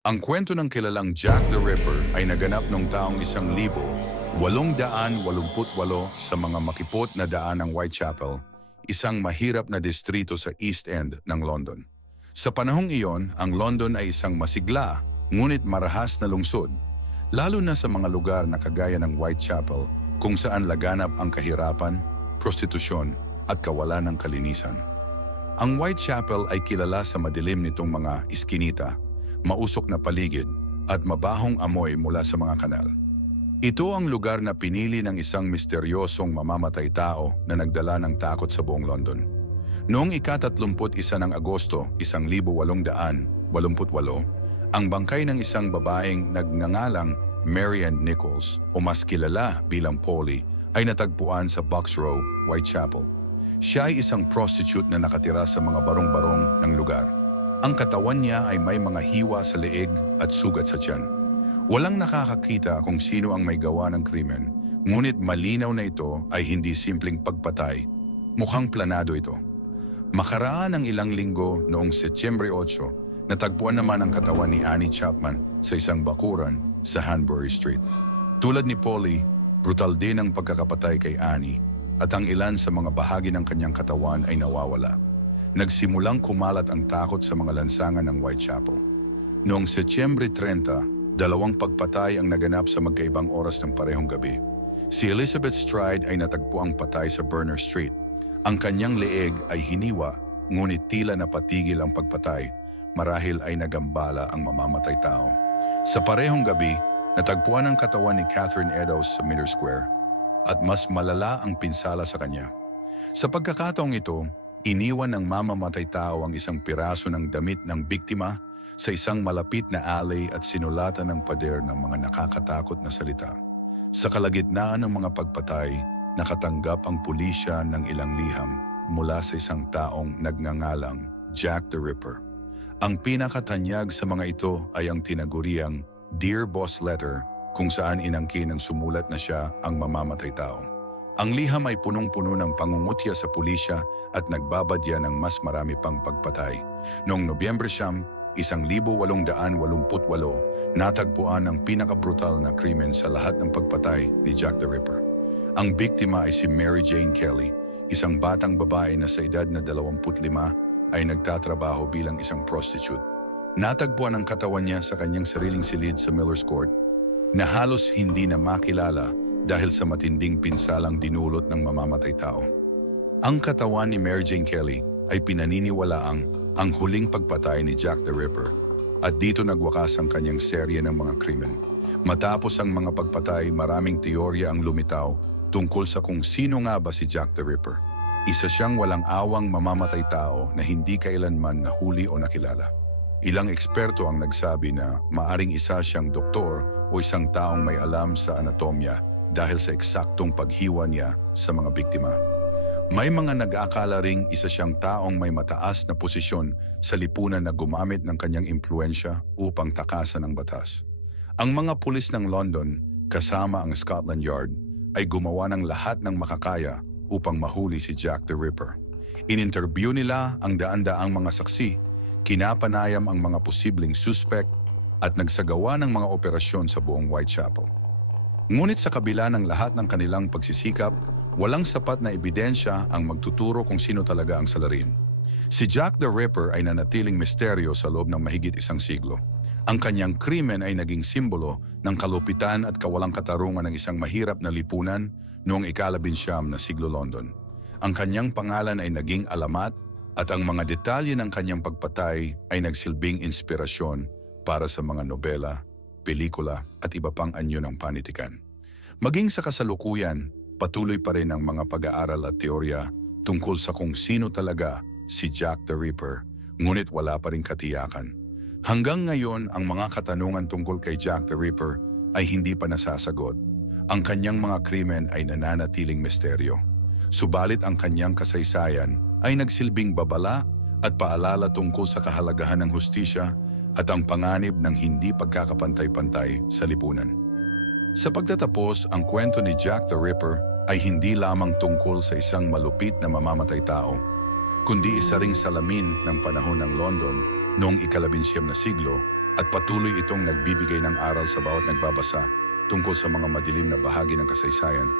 Ang kwento ng kilalang Jack the Ripper ay naganap noong taong 1888 sa mga makipot na daan ng Whitechapel, isang mahirap na distrito sa East End ng London. Sa panahong iyon, ang London ay isang masigla ngunit marahas na lungsod, lalo na sa mga lugar na kagaya ng Whitechapel kung saan laganap ang kahirapan, prostitusyon at kawalan ng kalinisan. Ang Whitechapel ay kilala sa madilim nitong mga iskinita, mausok na paligid at mabahong amoy mula sa mga kanal. Ito ang lugar na pinili ng isang misteryosong mamamatay tao na nagdala ng takot sa buong London. Noong ika-31 ng Agosto, 1888, ang bangkay ng isang babaeng nagngangalang Mary Ann Nichols o mas kilala bilang Polly ay natagpuan sa Box Row, Whitechapel. Siya ay isang prostitute na nakatira sa mga barong-barong ng lugar. Ang katawan niya ay may mga hiwa sa leeg at sugat sa tiyan. Walang nakakakita kung sino ang may gawa ng krimen, ngunit malinaw na ito ay hindi simpleng pagpatay. Mukhang planado ito. Makaraan ang ilang linggo noong Setyembre 8, natagpuan naman ang katawan ni Annie Chapman sa isang bakuran sa Hanbury Street. Tulad ni Polly, brutal din ang pagkakapatay kay Annie at ang ilan sa mga bahagi ng kanyang katawan ay nawawala. Nagsimulang kumalat ang takot sa mga lansangan ng Whitechapel. Noong Setyembre 30, dalawang pagpatay ang naganap sa magkaibang oras ng parehong gabi. Si Elizabeth Stride ay natagpuang patay sa Berner Street. Ang kanyang leeg ay hiniwa, ngunit tila napatigil ang pagpatay, marahil ay nagambala ang mamamatay tao. Sa parehong gabi, natagpuan ang katawan ni Catherine Eddowes sa Miller Square, at mas malala ang pinsala sa kanya. Sa pagkakataong ito, iniwan ng mamamatay tao ang isang piraso ng damit ng biktima sa isang malapit na alley at sinulatan ng pader ng mga nakakatakot na salita. Sa kalagitnaan ng mga pagpatay, nakatanggap ang pulisya ng ilang liham mula sa isang taong nagngangalang Jack the Ripper. Ang pinakatanyag sa mga ito ay ang tinaguriang Dear Boss Letter, kung saan inangkin ng sumulat na siya ang mamamatay tao. Ang liham ay punong-puno ng pangungutya sa pulisya at nagbabadya ng mas marami pang pagpatay. Noong Nobyembre 1888, natagpuan ang pinakabrutal na krimen sa lahat ng pagpatay ni Jack the Ripper. Ang biktima ay si Mary Jane Kelly, isang batang babae na sa edad na 25 ay nagtatrabaho bilang isang prostitute. Natagpuan ang katawan niya sa kanyang sariling silid sa Miller's Court na halos hindi na makilala dahil sa matinding pinsalang dinulot ng mamamatay tao. Ang katawan ni Mary Jane Kelly ay pinaniniwalaang ang huling pagpatay ni Jack the Ripper at dito nagwakas ang kanyang serye ng mga krimen. Matapos ang mga pagpatay, maraming teorya ang lumitaw tungkol sa kung sino nga ba si Jack the Ripper. Isa siyang walang awang mamamatay tao na hindi kailanman nahuli o nakilala. Ilang eksperto ang nagsabi na maaring isa siyang doktor o isang taong may alam sa anatomya dahil sa eksaktong paghiwa niya sa mga biktima. May mga nag-aakala ring isa siyang taong may mataas na posisyon sa lipunan na gumamit ng kanyang impluensya upang takasan ang batas. Ang mga pulis ng London, kasama ang Scotland Yard, ay gumawa ng lahat ng makakaya upang mahuli si Jack the Ripper. In-interview nila ang daan-daang mga saksi, kinapanayam ang mga posibleng suspect at nagsagawa ng mga operasyon sa buong Whitechapel. Ngunit sa kabila ng lahat ng kanilang pagsisikap, walang sapat na ebidensya ang magtuturo kung sino talaga ang salarin. Si Jack the Ripper ay nanatiling misteryo sa loob ng mahigit isang siglo. Ang kanyang krimen ay naging simbolo ng kalupitan at kawalang katarungan ng isang mahirap na lipunan noong ika-19 na siglo London. Ang kanyang pangalan ay naging alamat at ang mga detalye ng kanyang pagpatay ay nagsilbing inspirasyon para sa mga nobela, pelikula at iba pang anyo ng panitikan. Maging sa kasalukuyan, patuloy pa rin ang mga pag-aaral at teorya tungkol sa kung sino talaga si Jack the Ripper, ngunit wala pa rin katiyakan. Hanggang ngayon, ang mga katanungan tungkol kay Jack the Ripper ay hindi pa nasasagot. Ang kanyang mga krimen ay nananatiling misteryo. Subalit ang kanyang kasaysayan ay nagsilbing babala at paalala tungkol sa kahalagahan ng hustisya at ang panganib ng hindi pagkakapantay-pantay sa lipunan. Sa pagtatapos, ang kwento ni Jack the Ripper ay hindi lamang tungkol sa isang malupit na mamamatay tao, kundi isa ring salamin ng panahon ng London noong ika-19 na siglo At patuloy itong nagbibigay ng aral sa bawat nagbabasa tungkol sa mga madilim na bahagi ng kasaysayan